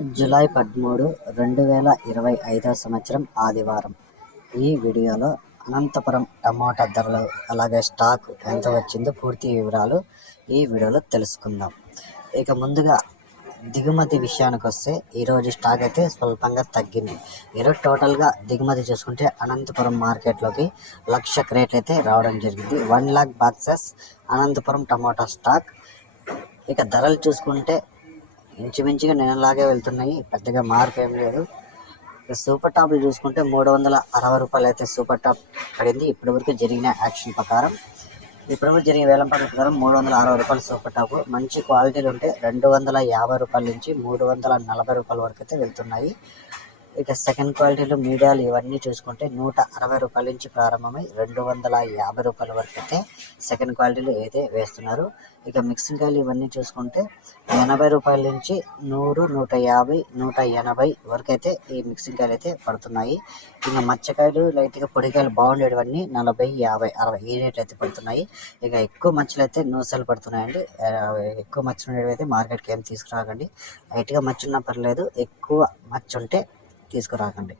July 13, 2025 సంవత్సరం ఆదివారం. ఈ వీడియోలో అనంతపురం టమాటా ధరలు అలాగే స్టాక్ ఎంత వచ్చిందో పూర్తి వివరాలు ఈ వీడియోలో తెలుసుకుందాం. ఇక ముందుగా దిగుమతి విషయానికి వస్తే ఈరోజు స్టాక్ అయితే స్వల్పంగా తగ్గింది. ఈరోజు టోటల్గా దిగుమతి చూసుకుంటే అనంతపురం మార్కెట్లోకి 1,00,000 క్రేట్లు అయితే రావడం జరిగింది. 1,00,000 బాక్సెస్ అనంతపురం టమాటా స్టాక్. ఇక ధరలు చూసుకుంటే ఇంచుమించుగా నిన్నలాగే వెళ్తున్నాయి, పెద్దగా మార్పు ఏం లేదు. సూపర్ టాప్లు చూసుకుంటే 360 రూపాయలు అయితే సూపర్ టాప్ పడింది. ఇప్పటివరకు జరిగిన యాక్షన్ ప్రకారం, ఇప్పటివరకు జరిగిన వేలంపాట ప్రకారం 360 రూపాయలు సూపర్ టాప్. మంచి క్వాలిటీలు ఉంటే 250 రూపాయల నుంచి 340 రూపాయల వరకు అయితే వెళ్తున్నాయి. ఇక సెకండ్ క్వాలిటీలు మీడియాలు ఇవన్నీ చూసుకుంటే 160 రూపాయల నుంచి ప్రారంభమై 250 రూపాయల వరకు అయితే సెకండ్ క్వాలిటీలు అయితే వేస్తున్నారు. ఇక మిక్సింగ్ కాయలు ఇవన్నీ చూసుకుంటే 80 రూపాయల నుంచి 100, 150, 180 వరకు అయితే ఈ మిక్సింగ్ కాయలు అయితే పడుతున్నాయి. ఇక మచ్చకాయలు లైట్గా పొడికాయలు బాగుండేవన్నీ 40, 50, 60 ఈ రేట్లు అయితే పడుతున్నాయి. ఇక ఎక్కువ మచ్చలు అయితే నూసలు పడుతున్నాయండి. ఎక్కువ మచ్చలు ఉండేవి అయితే మార్కెట్కి ఏం తీసుకురాకండి. లైట్గా మచ్చ ఉన్నా పర్లేదు, ఎక్కువ మచ్చ ఉంటే తీసుకురాకండి.